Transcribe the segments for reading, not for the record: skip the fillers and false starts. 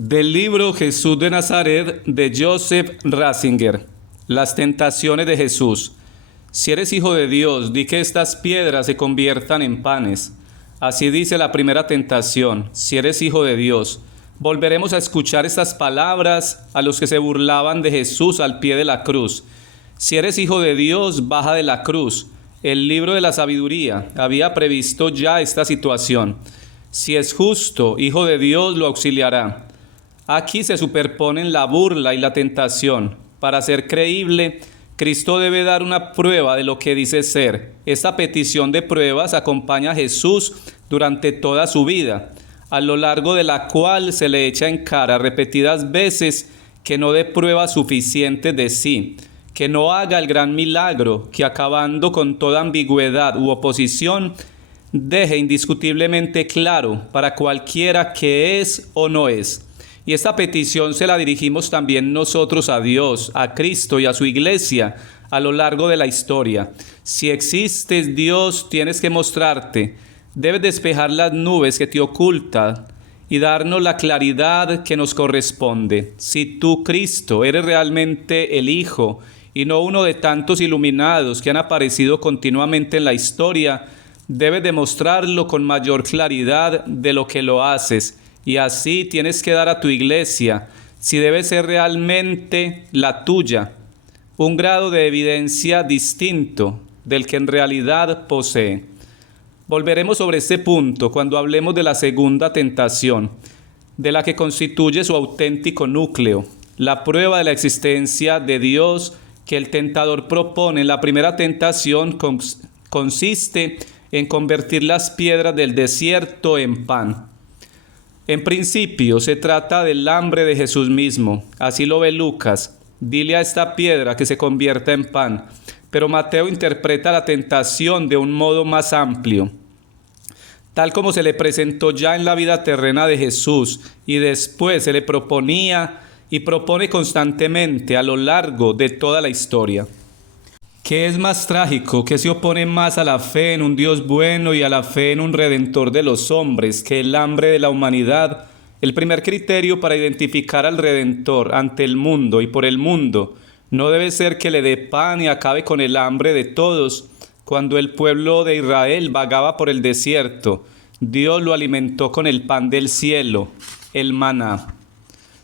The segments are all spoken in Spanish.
Del libro Jesús de Nazaret de Joseph Ratzinger. Las tentaciones de Jesús. Si eres hijo de Dios, di que estas piedras se conviertan en panes. Así dice la primera tentación. Si eres hijo de Dios. Volveremos a escuchar estas palabras a los que se burlaban de Jesús al pie de la cruz. Si eres hijo de Dios, baja de la cruz. El libro de la sabiduría había previsto ya esta situación. Si es justo, hijo de Dios lo auxiliará. Aquí se superponen la burla y la tentación. Para ser creíble, Cristo debe dar una prueba de lo que dice ser. Esta petición de pruebas acompaña a Jesús durante toda su vida, a lo largo de la cual se le echa en cara repetidas veces que no dé pruebas suficientes de sí, que no haga el gran milagro, que acabando con toda ambigüedad u oposición, deje indiscutiblemente claro para cualquiera que es o no es. Y esta petición se la dirigimos también nosotros a Dios, a Cristo y a su iglesia a lo largo de la historia. Si existes, Dios, tienes que mostrarte. Debes despejar las nubes que te ocultan y darnos la claridad que nos corresponde. Si tú, Cristo, eres realmente el Hijo y no uno de tantos iluminados que han aparecido continuamente en la historia, debes demostrarlo con mayor claridad de lo que lo haces. Y así tienes que dar a tu iglesia, si debe ser realmente la tuya, un grado de evidencia distinto del que en realidad posee. Volveremos sobre este punto cuando hablemos de la segunda tentación, de la que constituye su auténtico núcleo, la prueba de la existencia de Dios que el tentador propone. La primera tentación consiste en convertir las piedras del desierto en pan. En principio se trata del hambre de Jesús mismo, así lo ve Lucas. Dile a esta piedra que se convierta en pan. Pero Mateo interpreta la tentación de un modo más amplio, tal como se le presentó ya en la vida terrena de Jesús y después se le proponía y propone constantemente a lo largo de toda la historia. ¿Qué es más trágico? ¿Qué se opone más a la fe en un Dios bueno y a la fe en un Redentor de los hombres que el hambre de la humanidad? El primer criterio para identificar al Redentor ante el mundo y por el mundo no debe ser que le dé pan y acabe con el hambre de todos. Cuando el pueblo de Israel vagaba por el desierto, Dios lo alimentó con el pan del cielo, el maná.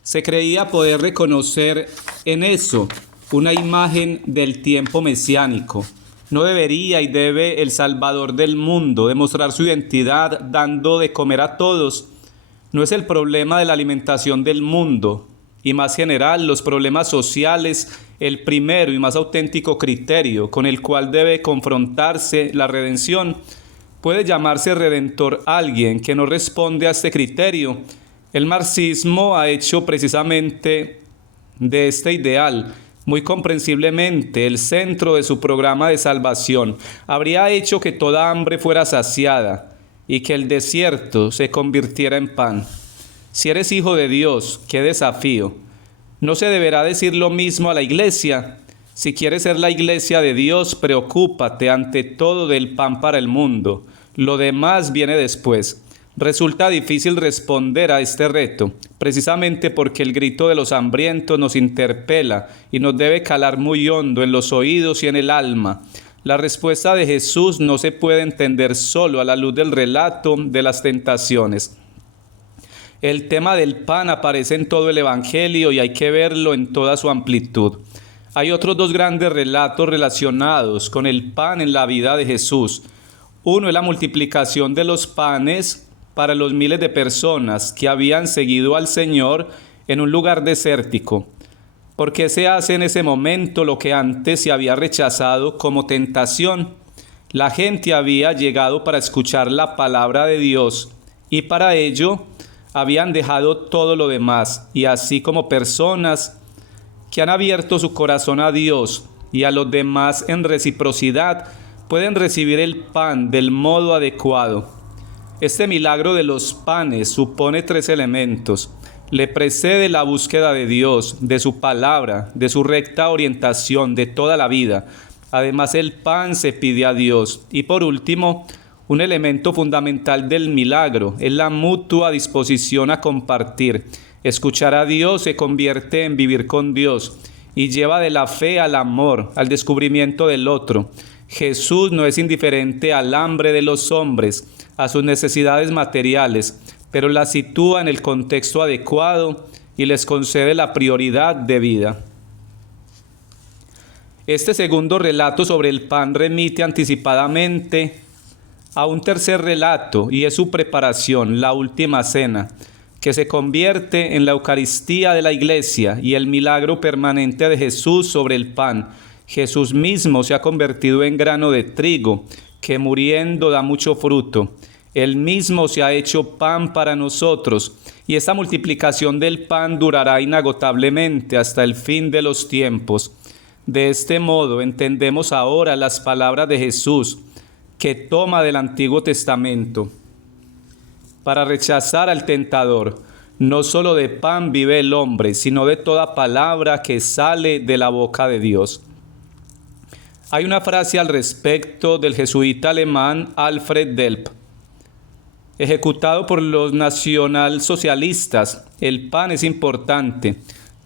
Se creía poder reconocer en eso una imagen del tiempo mesiánico. No debería y debe el Salvador del mundo demostrar su identidad dando de comer a todos. No es el problema de la alimentación del mundo y más general los problemas sociales el primero y más auténtico criterio con el cual debe confrontarse la redención. Puede llamarse redentor alguien que no responde a este criterio. El marxismo ha hecho precisamente de este ideal muy comprensiblemente el centro de su programa de salvación. Habría hecho que toda hambre fuera saciada y que el desierto se convirtiera en pan. Si eres hijo de Dios, qué desafío. ¿No se deberá decir lo mismo a la iglesia? Si quieres ser la iglesia de Dios, preocúpate ante todo del pan para el mundo. Lo demás viene después. Resulta difícil responder a este reto, precisamente porque el grito de los hambrientos nos interpela y nos debe calar muy hondo en los oídos y en el alma. La respuesta de Jesús no se puede entender solo a la luz del relato de las tentaciones. El tema del pan aparece en todo el Evangelio y hay que verlo en toda su amplitud. Hay otros dos grandes relatos relacionados con el pan en la vida de Jesús. Uno es la multiplicación de los panes para los miles de personas que habían seguido al Señor en un lugar desértico. ¿Por qué se hace en ese momento lo que antes se había rechazado como tentación? La gente había llegado para escuchar la palabra de Dios y para ello habían dejado todo lo demás, y así como personas que han abierto su corazón a Dios y a los demás en reciprocidad, pueden recibir el pan del modo adecuado. Este milagro de los panes supone tres elementos. Le precede la búsqueda de Dios, de su palabra, de su recta orientación de toda la vida. Además, el pan se pide a Dios. Y por último, un elemento fundamental del milagro es la mutua disposición a compartir. Escuchar a Dios se convierte en vivir con Dios y lleva de la fe al amor, al descubrimiento del otro. Jesús no es indiferente al hambre de los hombres, a sus necesidades materiales, pero las sitúa en el contexto adecuado y les concede la prioridad de vida. Este segundo relato sobre el pan remite anticipadamente a un tercer relato, y es su preparación, la última cena, que se convierte en la Eucaristía de la Iglesia y el milagro permanente de Jesús sobre el pan. Jesús mismo se ha convertido en grano de trigo, que muriendo da mucho fruto. Él mismo se ha hecho pan para nosotros, y esta multiplicación del pan durará inagotablemente hasta el fin de los tiempos. De este modo entendemos ahora las palabras de Jesús, que toma del Antiguo Testamento para rechazar al tentador. No solo de pan vive el hombre, sino de toda palabra que sale de la boca de Dios. Hay una frase al respecto del jesuita alemán Alfred Delp. Ejecutado por los nacionalsocialistas, el pan es importante,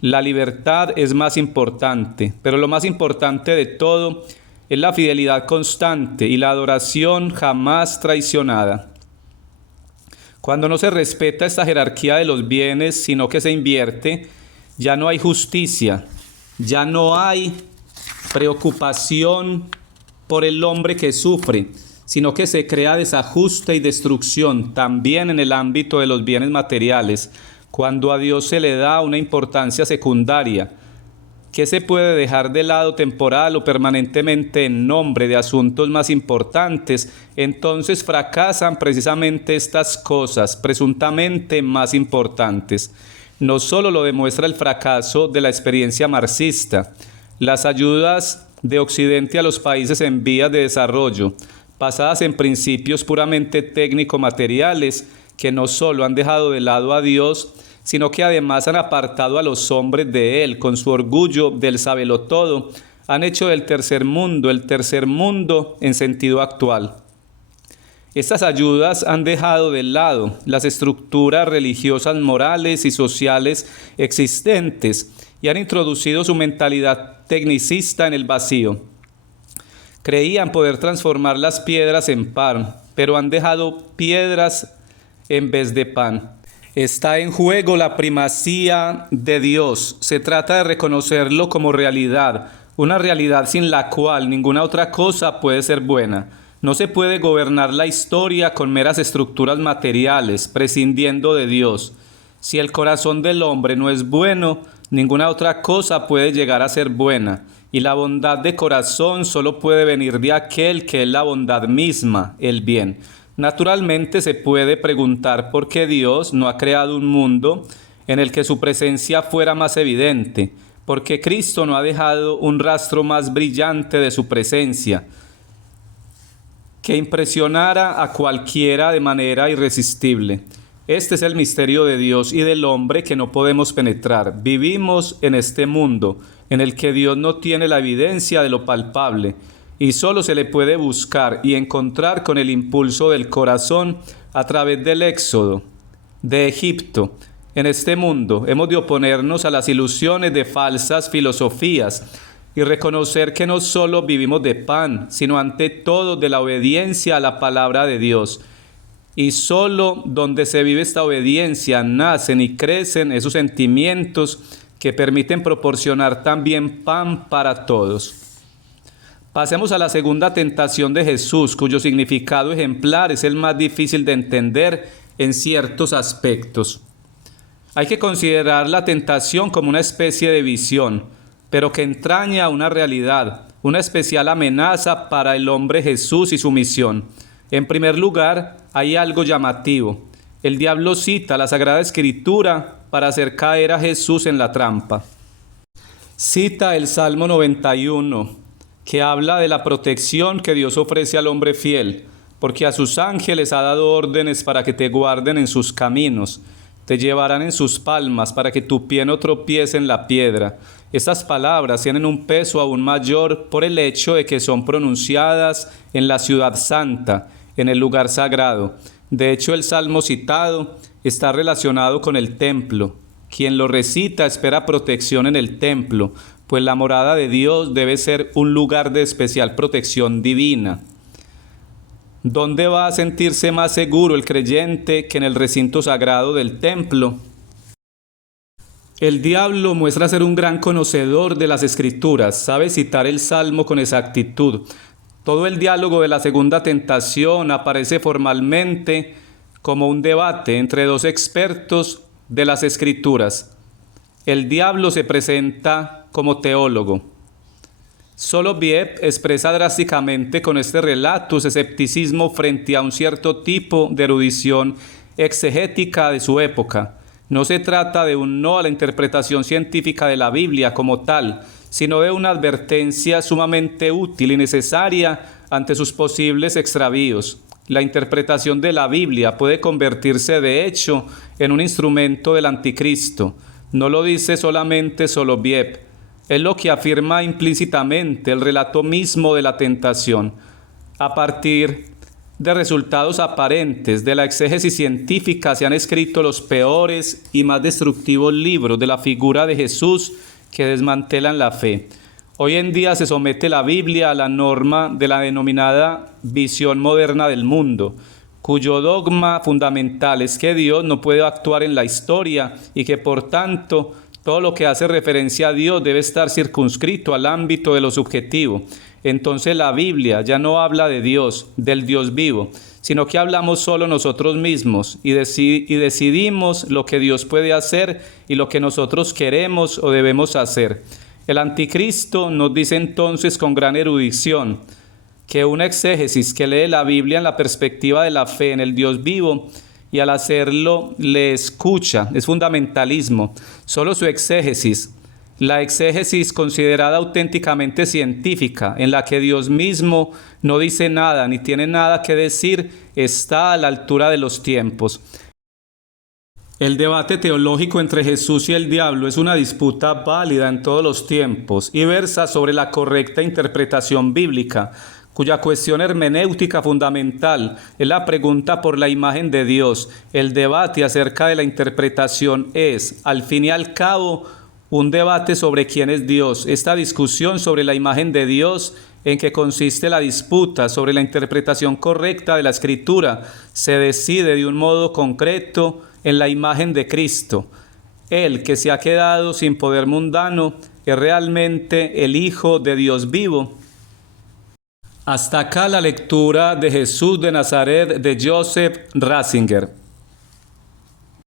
la libertad es más importante, pero lo más importante de todo es la fidelidad constante y la adoración jamás traicionada. Cuando no se respeta esta jerarquía de los bienes, sino que se invierte, ya no hay justicia, ya no hay preocupación por el hombre que sufre, sino que se crea desajuste y destrucción también en el ámbito de los bienes materiales, cuando a Dios se le da una importancia secundaria, que se puede dejar de lado temporal o permanentemente en nombre de asuntos más importantes. Entonces fracasan precisamente estas cosas presuntamente más importantes. No solo lo demuestra el fracaso de la experiencia marxista, las ayudas de Occidente a los países en vías de desarrollo, basadas en principios puramente técnico-materiales, que no solo han dejado de lado a Dios, sino que además han apartado a los hombres de Él con su orgullo del sabelotodo, han hecho del tercer mundo el tercer mundo en sentido actual. Estas ayudas han dejado de lado las estructuras religiosas, morales y sociales existentes y han introducido su mentalidad tecnicista en el vacío. Creían poder transformar las piedras en pan, pero han dejado piedras en vez de pan. Está en juego la primacía de Dios. Se trata de reconocerlo como realidad, una realidad sin la cual ninguna otra cosa puede ser buena. No se puede gobernar la historia con meras estructuras materiales, prescindiendo de Dios. Si el corazón del hombre no es bueno, ninguna otra cosa puede llegar a ser buena. Y la bondad de corazón solo puede venir de aquel que es la bondad misma, el bien. Naturalmente se puede preguntar por qué Dios no ha creado un mundo en el que su presencia fuera más evidente, por qué Cristo no ha dejado un rastro más brillante de su presencia, que impresionara a cualquiera de manera irresistible. Este es el misterio de Dios y del hombre que no podemos penetrar. Vivimos en este mundo en el que Dios no tiene la evidencia de lo palpable, y solo se le puede buscar y encontrar con el impulso del corazón a través del éxodo de Egipto. En este mundo hemos de oponernos a las ilusiones de falsas filosofías y reconocer que no solo vivimos de pan, sino ante todo de la obediencia a la palabra de Dios. Y solo donde se vive esta obediencia nacen y crecen esos sentimientos que permiten proporcionar también pan para todos. Pasemos a la segunda tentación de Jesús, cuyo significado ejemplar es el más difícil de entender en ciertos aspectos. Hay que considerar la tentación como una especie de visión, pero que entraña una realidad, una especial amenaza para el hombre Jesús y su misión. En primer lugar, hay algo llamativo. El diablo cita la Sagrada Escritura para hacer caer a Jesús en la trampa. Cita el Salmo 91, que habla de la protección que Dios ofrece al hombre fiel, porque a sus ángeles ha dado órdenes para que te guarden en sus caminos, te llevarán en sus palmas para que tu pie no tropiece en la piedra. Estas palabras tienen un peso aún mayor por el hecho de que son pronunciadas en la ciudad santa, en el lugar sagrado. De hecho, el salmo citado está relacionado con el templo, Quien lo recita espera protección en el templo, pues la morada de Dios debe ser un lugar de especial protección divina. ¿Dónde va a sentirse más seguro el creyente que en el recinto sagrado del templo? El diablo muestra ser un gran conocedor de las Escrituras, sabe citar el Salmo con exactitud. Todo el diálogo de la segunda tentación aparece formalmente como un debate entre dos expertos de las Escrituras. El diablo se presenta como teólogo. Soloviev expresa drásticamente con este relato su escepticismo frente a un cierto tipo de erudición exegética de su época. No se trata de un no a la interpretación científica de la Biblia como tal, sino de una advertencia sumamente útil y necesaria ante sus posibles extravíos. La interpretación de la Biblia puede convertirse de hecho en un instrumento del anticristo. No lo dice solamente Soloviev, es lo que afirma implícitamente el relato mismo de la tentación. A partir de resultados aparentes de la exégesis científica se han escrito los peores y más destructivos libros de la figura de Jesús que desmantelan la fe. Hoy en día se somete la Biblia a la norma de la denominada visión moderna del mundo, cuyo dogma fundamental es que Dios no puede actuar en la historia y que por tanto todo lo que hace referencia a Dios debe estar circunscrito al ámbito de lo subjetivo. Entonces la Biblia ya no habla de Dios, del Dios vivo, sino que hablamos solo nosotros mismos y decidimos lo que Dios puede hacer y lo que nosotros queremos o debemos hacer. El anticristo nos dice entonces con gran erudición que una exégesis que lee la Biblia en la perspectiva de la fe en el Dios vivo y al hacerlo le escucha, es fundamentalismo. Solo su exégesis, la exégesis considerada auténticamente científica, en la que Dios mismo no dice nada ni tiene nada que decir, está a la altura de los tiempos. El debate teológico entre Jesús y el diablo es una disputa válida en todos los tiempos y versa sobre la correcta interpretación bíblica, cuya cuestión hermenéutica fundamental es la pregunta por la imagen de Dios. El debate acerca de la interpretación es, al fin y al cabo, un debate sobre quién es Dios. Esta discusión sobre la imagen de Dios, en que consiste la disputa sobre la interpretación correcta de la Escritura, se decide de un modo concreto en la imagen de Cristo. Él, que se ha quedado sin poder mundano, es realmente el Hijo de Dios vivo. Hasta acá la lectura de Jesús de Nazaret de Joseph Ratzinger.